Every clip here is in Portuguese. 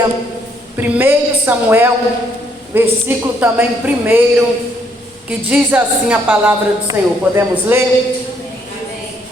aleluia. 1 Samuel, versículo também 1, que diz assim a palavra do Senhor. Podemos ler? Amém.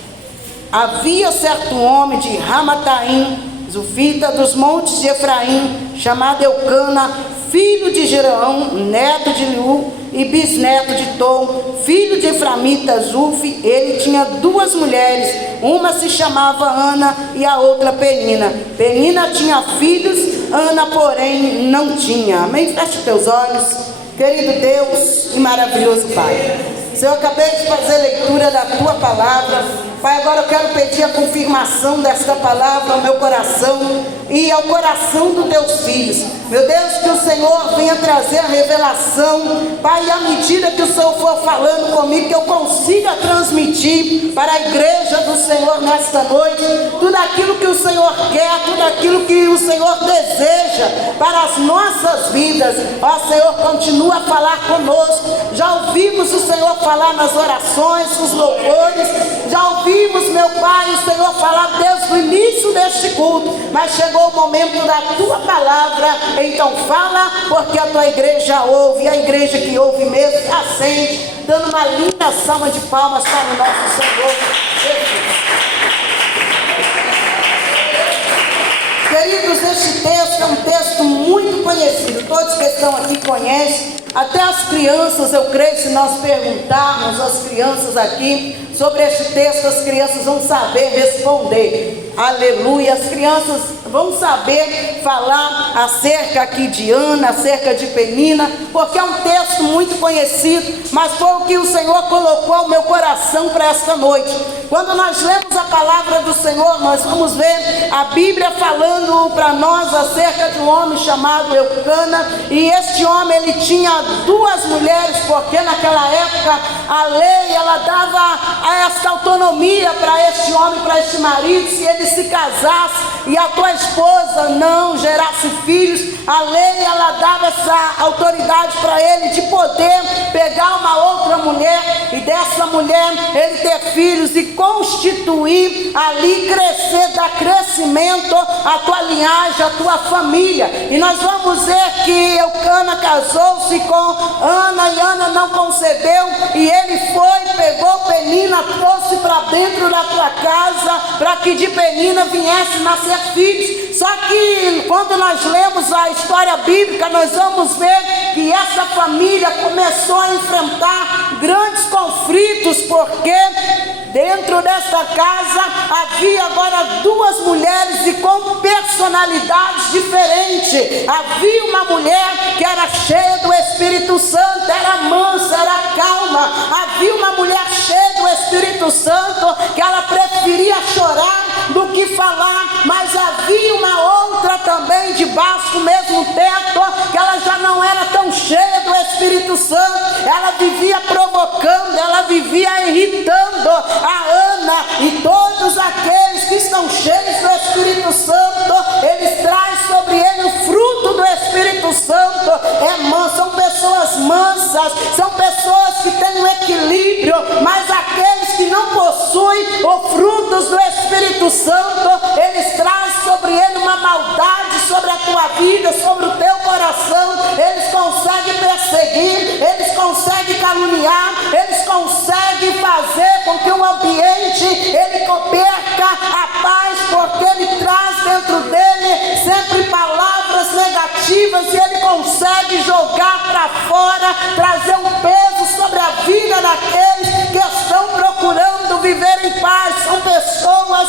Havia certo homem de Ramataim, Zufita, dos montes de Efraim, chamado Eucana, filho de Jeroão, neto de Liú e bisneto de Tom, filho de Eframita, Zufi. Ele tinha 2 mulheres, uma se chamava Ana e a outra Penina. Penina tinha filhos, Ana, porém, não tinha. Amém? Feche os teus olhos, querido Deus e maravilhoso Pai. Senhor, eu acabei de fazer a leitura da Tua palavra. Pai, agora eu quero pedir a confirmação desta palavra ao meu coração e ao coração dos Teus filhos. Meu Deus, que o Senhor venha trazer a revelação, Pai, à medida que o Senhor for falando comigo, que eu consiga transmitir para a igreja do Senhor nesta noite tudo aquilo que o Senhor quer, tudo aquilo que o Senhor deseja para as nossas vidas. Ó Senhor, continua a falar conosco. Já ouvimos o Senhor falar nas orações, nos louvores, já ouvimos, meu Pai, o Senhor falar desde o início deste culto, mas chegou o momento da Tua palavra. Então fala, porque a Tua igreja ouve, e a igreja que ouve mesmo se acende, dando uma linda salva de palmas para o nosso Senhor Jesus. Queridos, este texto é um texto muito conhecido, todos que estão aqui conhecem, até as crianças, eu creio, se nós perguntarmos às crianças aqui sobre este texto, as crianças vão saber responder. Aleluia, as crianças vão saber falar acerca aqui de Ana, acerca de Penina, porque é um texto muito conhecido, mas foi o que o Senhor colocou ao meu coração para esta noite. Quando nós lemos a palavra do Senhor, nós vamos ver a Bíblia falando para nós acerca de um homem chamado Eucana, e este homem, ele tinha 2 mulheres, porque naquela época a lei, ela dava essa autonomia para este homem, para este marido, se ele se casasse e a tua esposa não gerasse filhos, a lei, ela dava essa autoridade para ele de poder pegar uma outra mulher e dessa mulher ele ter filhos e constituir ali, crescer, dar crescimento à tua linhagem, à tua família. E nós vamos ver que Eucana casou-se com Ana e Ana não concebeu, e ele foi, pegou Penina, trouxe para dentro da tua casa para que de Penina viesse nascer filhos. Só que quando nós lemos a história bíblica, nós vamos ver que essa família começou a enfrentar grandes conflitos, porque dentro desta casa havia agora 2 mulheres e com personalidades diferentes. Havia uma mulher que era cheia do Espírito Santo, era mansa, era calma. Havia uma mulher cheia do Espírito Santo que ela preferia chorar do que falar, mas havia uma outra também debaixo do mesmo teto que ela já não era tão cheia do Espírito Santo. Ela vivia provocando, ela vivia irritando a Ana, e todos aqueles que estão cheios do Espírito Santo, eles trazem sobre ele o fruto do Espírito Santo. São pessoas mansas, são pessoas que têm um equilíbrio, mas aqueles que não possuem os frutos do Espírito Santo, eles trazem sobre ele uma maldade sobre a tua vida, sobre o teu coração. Eles conseguem perseguir, eles conseguem caluniar, eles conseguem fazer com que o ambiente ele perca a paz, porque ele traz dentro dele sempre palavras negativas, e ele consegue jogar para fora, trazer um peso sobre a vida daqueles que estão procurando viver em paz. São pessoas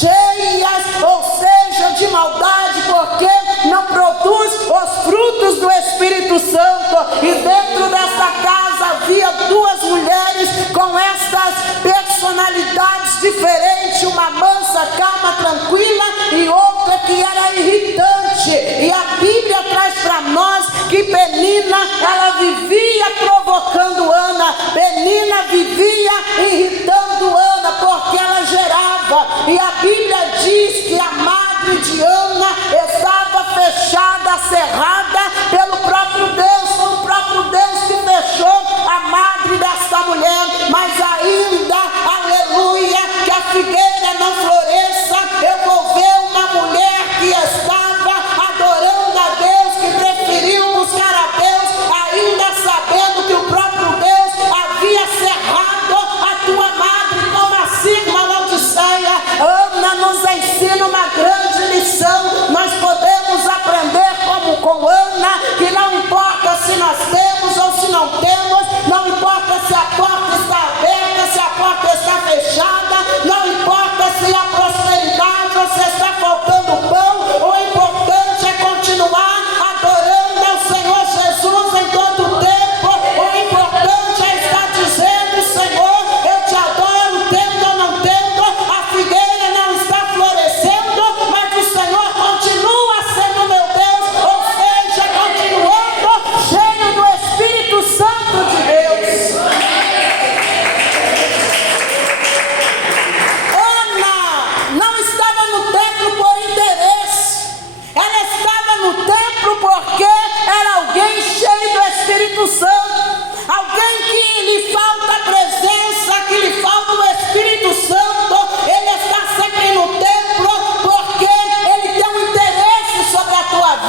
cheias, ou seja, de maldade, porque não produz os frutos do Espírito Santo. E dentro dessa casa havia 2 mulheres com estas personalidades diferentes, uma mansa, calma, tranquila, e outra que era irritante. E a Bíblia traz para nós que Penina, ela vivia provocando Ana, Penina vivia irritando Ana, porque ela gerava. E a Bíblia diz que a madre de Ana estava fechada, cerrada pelo próprio Deus. Foi o próprio Deus que fechou a madre dessa mulher. Mas ainda, aleluia, que a figueira não floresça, eu vou ver uma mulher que estava adorando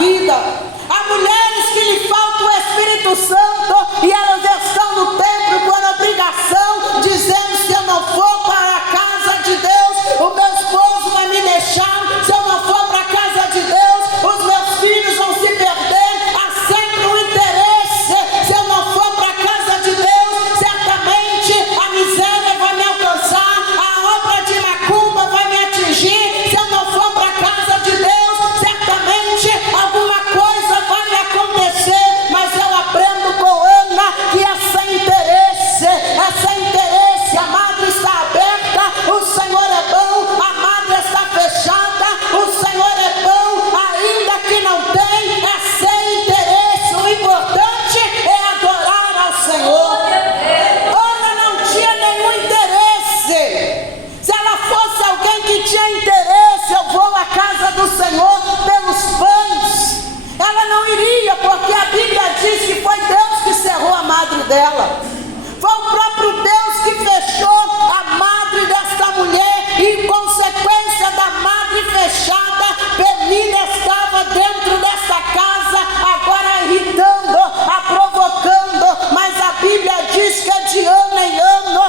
vida. Há mulheres que lhe falta o Espírito Santo e elas estão no templo por obrigação, dizendo: se eu não for para a casa de Deus, o meu esposo vai me deixar. Se eu não for para a casa de Deus, os meus filhos vão se perder. Há sempre um interesse. Se eu não for para a casa de Deus, certamente a miséria vai me alcançar, a obra de macumba vai me atingir. Se eu não for para a casa de Deus, certamente alguma coisa vai me acontecer. Mas eu aprendo com Ana que é sem interesse, a madre está aberta, o Senhor é bom, a madre está fechada, o Senhor é bom, ainda que não tem, é sem interesse. O importante é adorar ao Senhor. Ana não tinha nenhum interesse. Se ela fosse alguém que tinha interesse, eu vou à casa do Senhor pelos pães, ela não iria, porque a Bíblia diz que foi Deus que cerrou a madre dela. Foi o próprio Deus que fechou a madre desta mulher, e em consequência da madre fechada, Penina estava dentro dessa casa, agora irritando, a provocando. Mas a Bíblia diz que de ano em ano,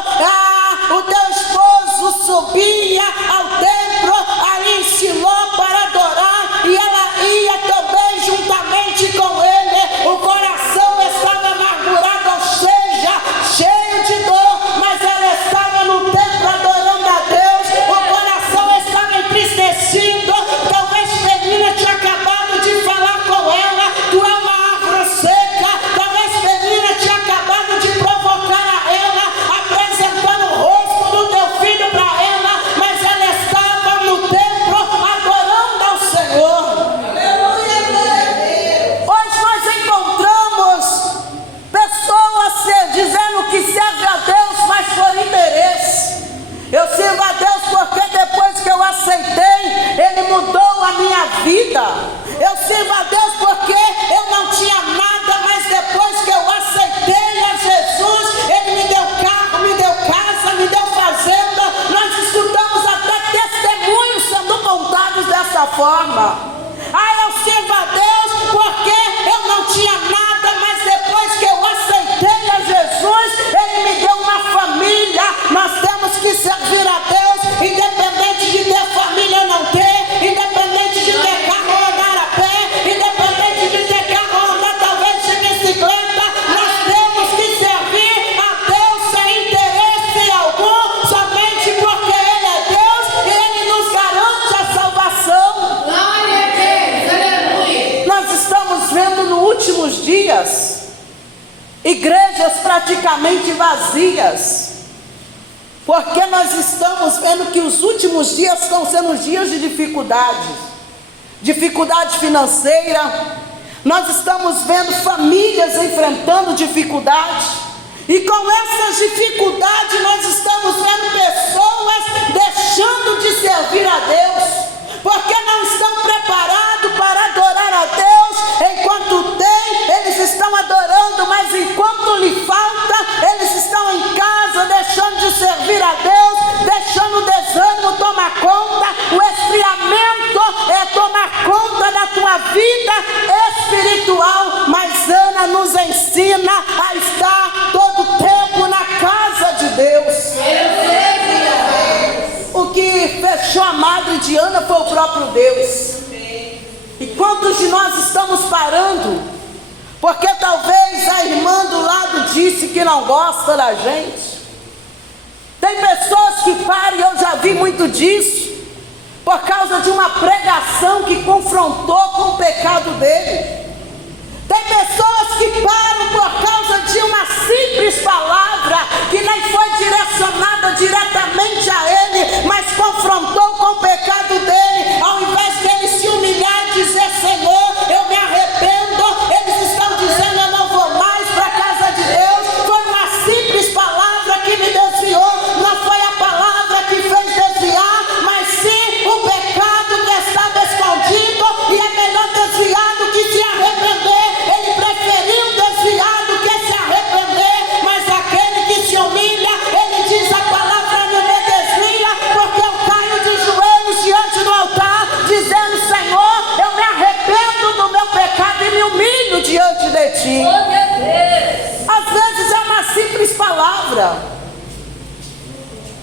o teu esposo subia ao templo ali em Siló para adorar, e ela ia também juntamente com ele. O coração estava amargurado, ou seja, cheio de dor, mas ela estava no templo adorando a Deus. O coração estava entristecido. Talvez Penina tinha acabado de falar com ela: tu é uma árvore seca. Talvez Penina tinha acabado de provocar a ela, apresentando o rosto do teu filho para ela, mas ela estava no templo adorando ao Senhor. Hoje nós encontramos pessoas dizendo que serve a Deus, mas por interesse. Eu sirvo a Deus porque depois que eu aceitei, Ele mudou a minha vida. Eu sirvo a Deus porque eu não tinha nada, mas depois que eu aceitei a Jesus, Ele me deu carro, me deu casa, me deu fazenda. Nós escutamos até testemunhos sendo contados dessa forma. Eu sirvo a Deus porque eu não tinha nada, mas depois que eu aceitei a Jesus, Ele me deu uma família. Nós temos que servir a Deus, independente de ter família ou não ter, independente de ter carro ou andar a pé, independente de ter carro ou andar talvez de bicicleta. Nós temos que servir a Deus sem interesse algum, somente porque Ele é Deus e Ele nos garante a salvação. Glória a Deus, aleluia. Nós estamos vendo nos últimos dias igrejas praticamente vazias, porque nós estamos vendo que os últimos dias estão sendo dias de dificuldade financeira. Nós estamos vendo famílias enfrentando dificuldades, e com essas dificuldades nós estamos vendo pessoas deixando de servir a Deus, porque não estão preparados para adorar a Deus. Enquanto tem, eles estão adorando, mas enquanto lhe falta, eles estão em casa deixando de servir a Deus, deixando o desânimo tomar conta. O esfriamento é tomar conta da tua vida espiritual. Mas Ana nos ensina a estar todo o tempo na casa de Deus. O que fechou a madre de Ana foi o próprio Deus. E quantos de nós estamos parando? Porque talvez a irmã do lado disse que não gosta da gente. Tem pessoas que param, e eu já vi muito disso, por causa de uma pregação que confrontou com o pecado dele. Tem pessoas que param por causa de uma simples palavra que nem foi direcionada diretamente a ele, mas confrontou com o pecado dele. Ao invés de ele se humilhar e dizer: Senhor, eu me arrependo, eles estão dizendo: eu não vou mais para a casa de Deus. Foi uma simples palavra que me desviou. Não foi a palavra que fez desviar, mas sim o pecado que estava escondido. E é melhor desviar do que se arrepender. ti. Às vezes é uma simples palavra.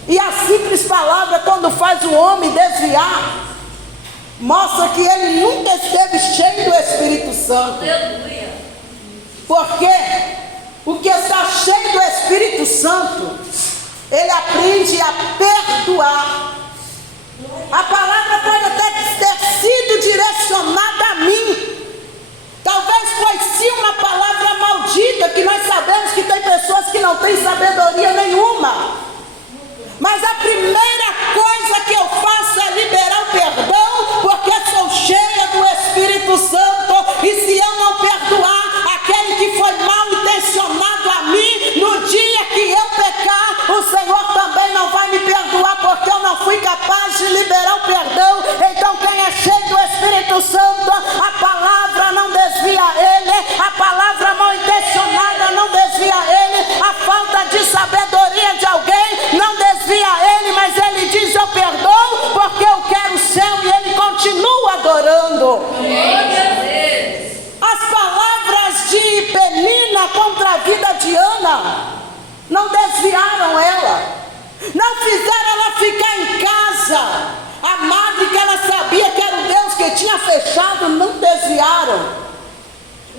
E a simples palavra, quando faz o homem desviar, mostra que ele nunca esteve cheio do Espírito Santo. Porque o que está cheio do Espírito Santo, ele aprende a perdoar. A palavra pode até ter sido direcionada a mim. Talvez foi sim uma palavra maldita, que nós sabemos que tem pessoas que não têm sabedoria nenhuma. Mas a primeira coisa que eu faço é liberar o perdão, porque sou cheia do Espírito Santo. E se eu não perdoar aquele que foi mal intencionado a mim, no dia que eu pecar, o Senhor também não vai me perdoar, porque eu não fui capaz de liberar o perdão. Então quem é cheio do Espírito Santo, a palavra não desvia ele, a palavra mal intencionada não desvia ele, a falta de sabedoria de alguém não desvia ele, mas ele diz: eu perdoo porque eu quero o céu, e ele continua adorando. As palavras de Penina contra a vida de Ana não desviaram ela, não fizeram ela ficar em casa. A madre, que ela sabia que era o Deus que tinha fechado, não desviaram,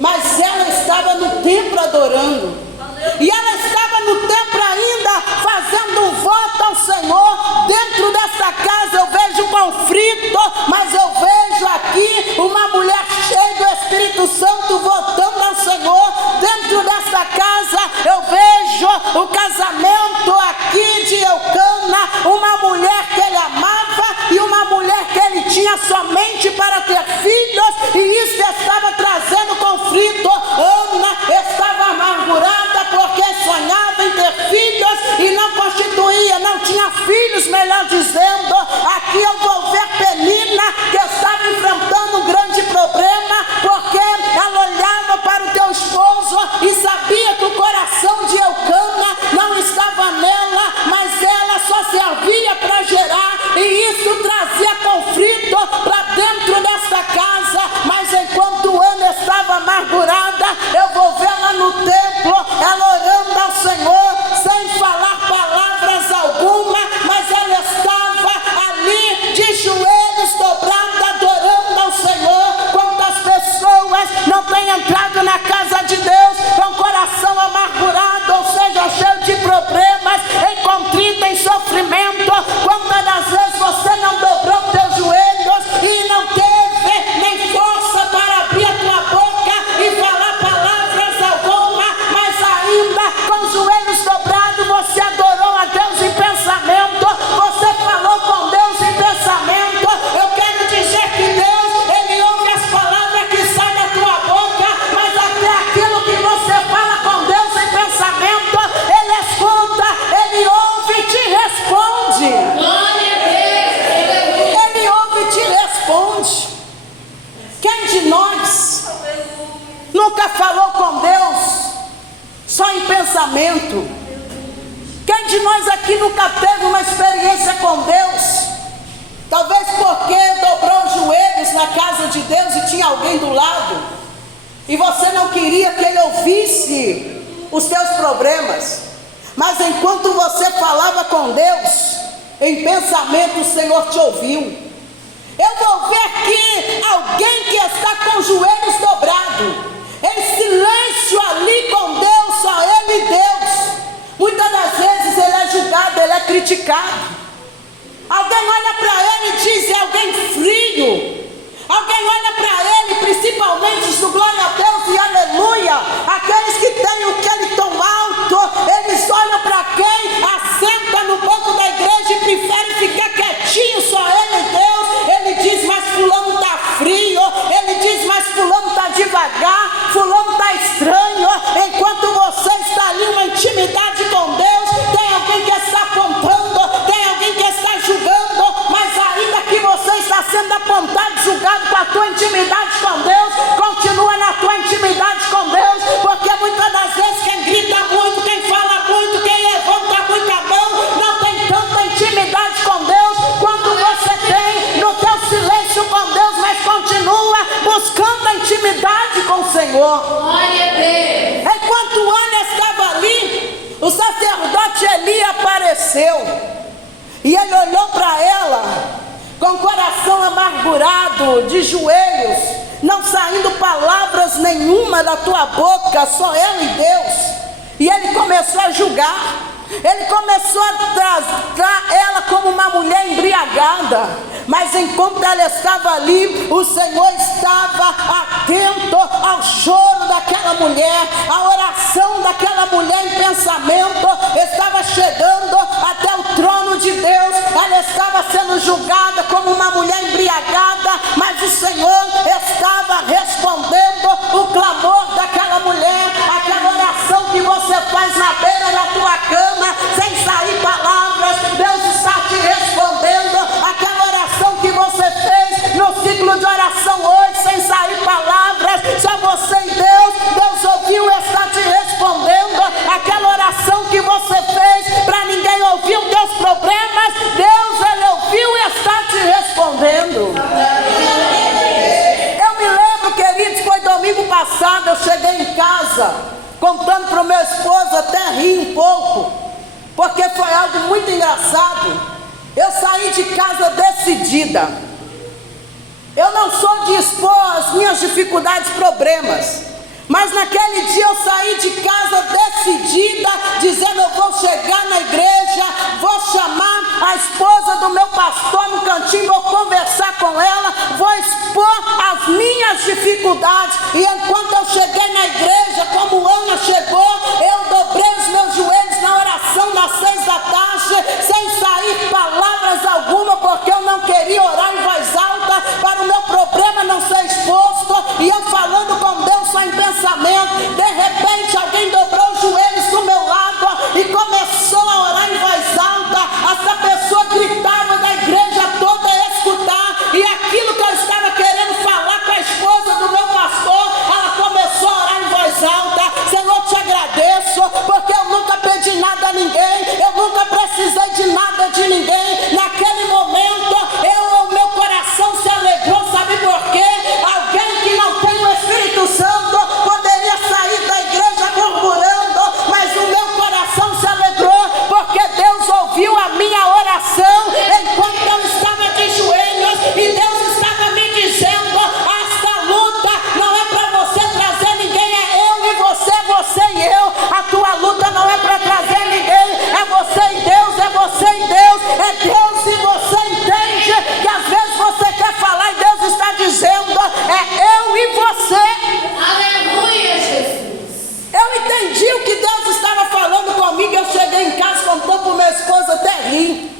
mas ela estava no templo adorando. E ela estava no templo ainda fazendo um voto ao Senhor. Dentro dessa casa eu vejo conflito, mas eu vejo aqui uma mulher cheia do Espírito Santo votando ao Senhor. Dentro dessa casa eu vejo o casamento aqui de Eucana, uma mulher que ele amava e uma mulher que ele tinha somente para ter filhos, e isso estava trazendo conflito. Ana estava amargurada porque sonhava em ter filhos e não constituía, não tinha filhos, melhor dizendo. Aqui eu vou ver Penina, que estava enfrentando um grande problema, porque ela olhava para o teu esposo e sabia que o coração de Eucana não estava nela, mas ela só servia para gerar, e isso trazia conflito para dentro desta casa. Mas enquanto Ana estava amargurada, eu vou vê-la no templo, ela orando ao Senhor, sem falar palavras alguma, mas ela estava ali de joelhos dobrados, adorando ao Senhor. Quantas pessoas não têm entrado na casa de Deus com o coração amargurado, ou seja, cheio de problemas, em contrito, em sofrimento? Quantas das vezes você não dobrou teus joelhos e não teve nem força para abrir a tua boca e falar palavras alguma, mas ainda com os joelhos dobrados você adorou a Deus em pensamento, você falou com Deus em pensamento? Eu quero dizer que Deus, ele ouve as palavras que saem da tua boca, mas até aquilo que você fala com Deus em pensamento, ele escuta, ele ouve e te responde. Ele ouve e te responde. Quem de nós nunca falou com Deus só em pensamento? Quem de nós aqui nunca teve uma experiência com Deus? Talvez porque dobrou os joelhos na casa de Deus e tinha alguém do lado, e você não queria que ele ouvisse os teus problemas, mas enquanto você falava com Deus em pensamento, o Senhor te ouviu. Eu vou ver aqui alguém que está com os joelhos dobrados, em silêncio ali com Deus, só ele e Deus. Muitas das vezes ele é julgado, ele é criticado. Alguém olha para ele e diz: é alguém frio. Alguém olha para ele, principalmente, diz glória a Deus e aleluia. Aqueles que têm o que ele tão alto, eles olham para quem assenta no banco da igreja e preferem ficar quietinho, só ele e Deus. Ele diz: mas fulano está frio. Ele diz: mas fulano está devagar, fulano está estranho. Enquanto você está ali, uma intimidade com Deus, tem alguém que está apontando, tem alguém que está julgando, mas ainda que você está sendo apontado, julgado com a tua intimidade com Deus, continua na tua intimidade com Deus, porque muitas das vezes quem grita muito, quem fala muito, quem levanta muito a mão, não tem tanta intimidade com Deus quanto você tem no teu silêncio com Deus, mas continua buscando a intimidade com o Senhor. Glória a Deus. E ele olhou para ela com o coração amargurado, de joelhos, não saindo palavras nenhuma da tua boca, só ela e Deus. E ele começou a julgar. Ele começou a tratar ela como uma mulher embriagada. Mas enquanto ela estava ali, o Senhor estava atento ao choro daquela mulher. A oração daquela mulher em pensamento estava chegando até o trono de Deus. Ela estava sendo julgada como uma mulher embriagada, mas o Senhor estava respondendo o clamor daquela mulher. Aquela oração que você faz na beira da tua cama, sem sair palavras, Deus está te respondendo. Aquela oração que você fez no ciclo de oração hoje, sem sair palavras, só você e Deus, Deus ouviu e está te respondendo. Aquela oração que você fez para ninguém ouvir os teus problemas, Deus, Ele ouviu e está te respondendo. Eu me lembro, queridos, foi domingo passado, eu cheguei em casa, contando para o meu esposo, até ri um pouco, porque foi algo muito engraçado. Eu saí de casa decidida. Eu não sou de expor as minhas dificuldades, problemas, mas naquele dia eu saí de casa decidida, dizendo: eu vou chegar na igreja, vou chamar a esposa do meu pastor no cantinho, vou conversar com ela, vou expor as minhas dificuldades. E enquanto eu cheguei na igreja, como Ana chegou, eu dobrei os meus joelhos na oração das 6 da tarde, sem sair palavras alguma, porque eu não queria orar em voz alta para o meu problema não ser exposto. E eu falando com Deus só em pensamento. De repente alguém dobrou os joelhos do meu lado e começou a orar em voz alta. Essa pessoa gritava da igreja toda a escutar, e aquilo que eu estava querendo falar com a esposa do meu pastor, ela começou a orar em voz alta. Senhor, te agradeço, porque eu nunca pedi nada a ninguém, eu nunca precisei de nada de ninguém. Naquele momento, o meu coração se alegrou, sabe por quê? Alguém que não tem o Espírito Santo poderia sair da igreja murmurando, mas o meu coração se alegrou, porque Deus ouviu a minha oração enquanto eu estava de joelhos, e Deus estava me dizendo: esta luta não é para você trazer ninguém, é eu e você e eu. A tua luta não é para trazer ninguém, é você e Deus, é você e Deus, é Deus e você. Entende que às vezes você quer falar e Deus está dizendo: é eu e você. Aleluia, Jesus. Eu entendi o que Deus estava falando comigo. Eu cheguei em casa, contou para o meu esposo, até ri.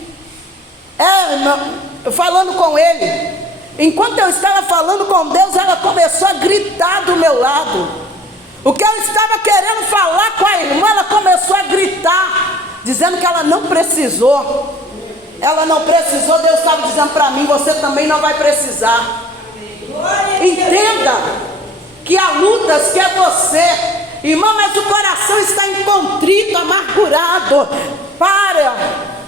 Eu falando com ele. Enquanto eu estava falando com Deus, ela começou a gritar do meu lado. O que eu estava querendo falar com a irmã, ela começou a gritar, dizendo que ela não precisou. Ela não precisou. Deus estava dizendo para mim: você também não vai precisar. Entenda que há lutas que é você, irmão, mas o coração está contrito, amargurado. Para,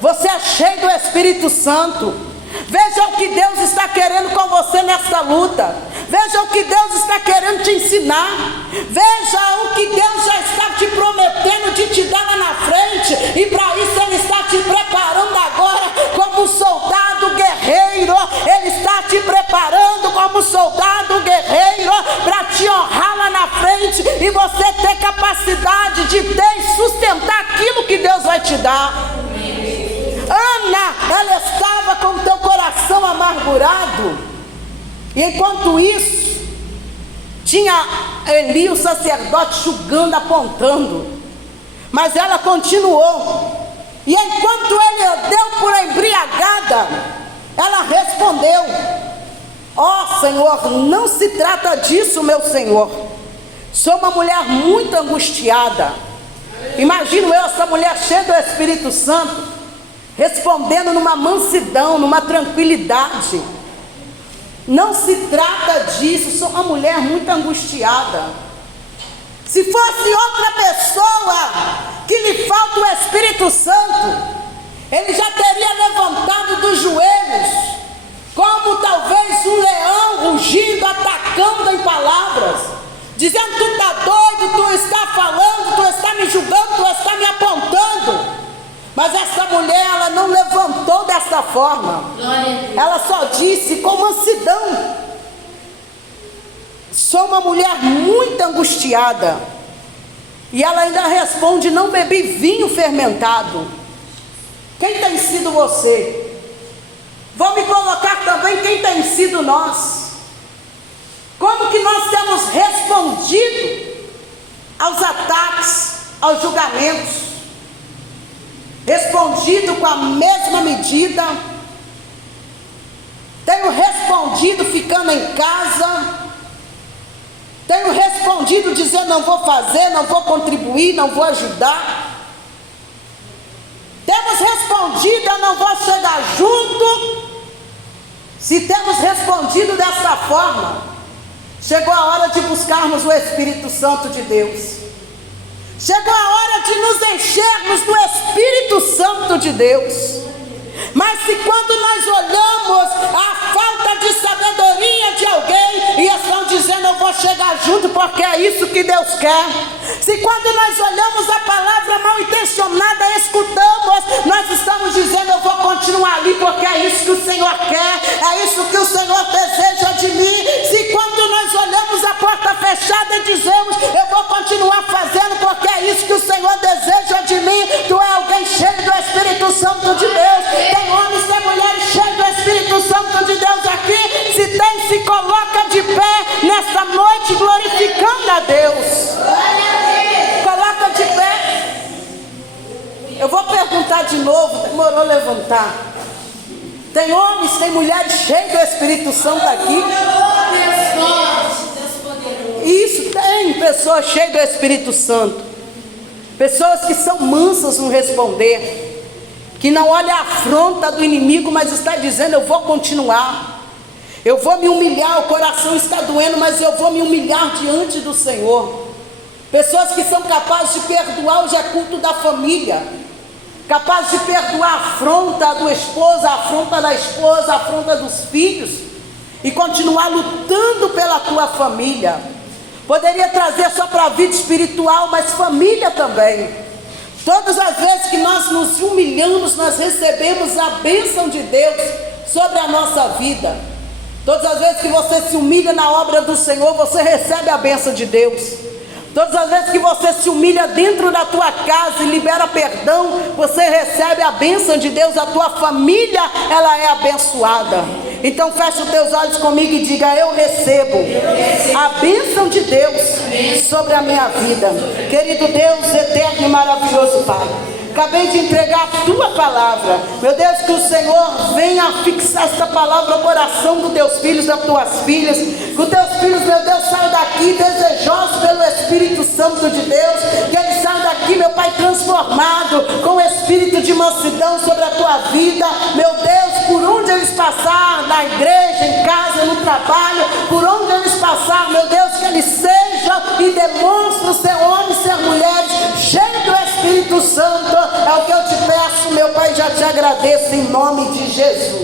você é cheio do Espírito Santo. Veja o que Deus está querendo com você nessa luta. Veja o que Deus está querendo te ensinar. Veja o que Deus já está te prometendo de te dar lá na frente. E para isso Ele está te preparando agora como um soldado guerreiro. Ele está te preparando como um soldado guerreiro para te honrar lá na frente, e você ter capacidade de ter e sustentar aquilo que Deus vai te dar. Ana, ela estava com o teu coração amargurado, e enquanto isso tinha Eli, o sacerdote, julgando, apontando, mas ela continuou. E enquanto ele deu por embriagada, ela respondeu: ó Senhor, não se trata disso, meu Senhor. Sou uma mulher muito angustiada. Imagino eu, essa mulher cheia do Espírito Santo, respondendo numa mansidão, numa tranquilidade: não se trata disso, sou uma mulher muito angustiada. Se fosse outra pessoa que lhe falta o Espírito Santo, ele já teria levantado dos joelhos, como talvez um leão rugindo, atacando em palavras, dizendo: tu está doido, tu está falando, tu está me julgando, tu está me apontando. Mas essa mulher, ela não levantou dessa forma. Glória a Deus. Ela só disse com mansidão: sou uma mulher muito angustiada. E ela ainda responde: não bebi vinho fermentado. Quem tem sido você? Vou me colocar também quem tem sido nós. Como que nós temos respondido aos ataques, aos julgamentos? Respondido com a mesma medida? Tenho respondido ficando em casa? Tenho respondido dizendo: não vou fazer, não vou contribuir, não vou ajudar? Temos respondido: eu não vou chegar junto? Se temos respondido dessa forma, chegou a hora de buscarmos o Espírito Santo de Deus. Chegou a hora de nos enchermos do Espírito Santo de Deus. Mas se quando nós olhamos a falta de sabedoria de alguém e estão dizendo: eu vou chegar junto porque é isso que Deus quer. Se quando nós olhamos a palavra mal intencionada e escutamos, nós estamos dizendo: eu vou continuar ali porque é isso que o Senhor quer, é isso que o Senhor deseja de mim. Se quando nós olhamos a porta fechada e dizemos: eu vou continuar fazendo porque é isso que o Senhor deseja de mim, tu é alguém cheio do Espírito Santo de Deus. Tem homens e mulheres cheios do Espírito Santo de Deus aqui. Se tem, se coloca de pé nesta noite glorificando a Deus. Coloca de pé. Eu vou perguntar de novo, demorou a levantar. Tem homens, tem mulheres cheios do Espírito Santo aqui. Isso, tem pessoas cheias do Espírito Santo. Pessoas que são mansas no responder, que não olha a afronta do inimigo, mas está dizendo: eu vou continuar, eu vou me humilhar, o coração está doendo, mas eu vou me humilhar diante do Senhor. Pessoas que são capazes de perdoar, hoje é culto da família, capazes de perdoar a afronta do esposo, a afronta da esposa, a afronta dos filhos, e continuar lutando pela tua família. Poderia trazer só para a vida espiritual, mas família também. Todas as vezes que nós nos humilhamos, nós recebemos a bênção de Deus sobre a nossa vida. Todas as vezes que você se humilha na obra do Senhor, você recebe a bênção de Deus. Todas as vezes que você se humilha dentro da tua casa e libera perdão, você recebe a bênção de Deus. A tua família, ela é abençoada. Então fecha os teus olhos comigo e diga: eu recebo a bênção de Deus sobre a minha vida. Querido Deus eterno e maravilhoso Pai, acabei de entregar a tua palavra. Meu Deus, que o Senhor venha fixar esta palavra no coração dos teus filhos, das tuas filhas. Que os teus filhos, meu Deus, saiam daqui desejosos pelo Espírito Santo de Deus. Que eles saiam daqui, meu Pai, transformado com o espírito de mansidão sobre a tua vida. Meu Deus, por onde eles passar, na igreja, em casa, no trabalho, por onde eles passar, meu Deus, que eles sejam e demonstrem ser homens, ser mulheres, cheios do Espírito Santo. É o que eu te peço, meu Pai, já te agradeço em nome de Jesus.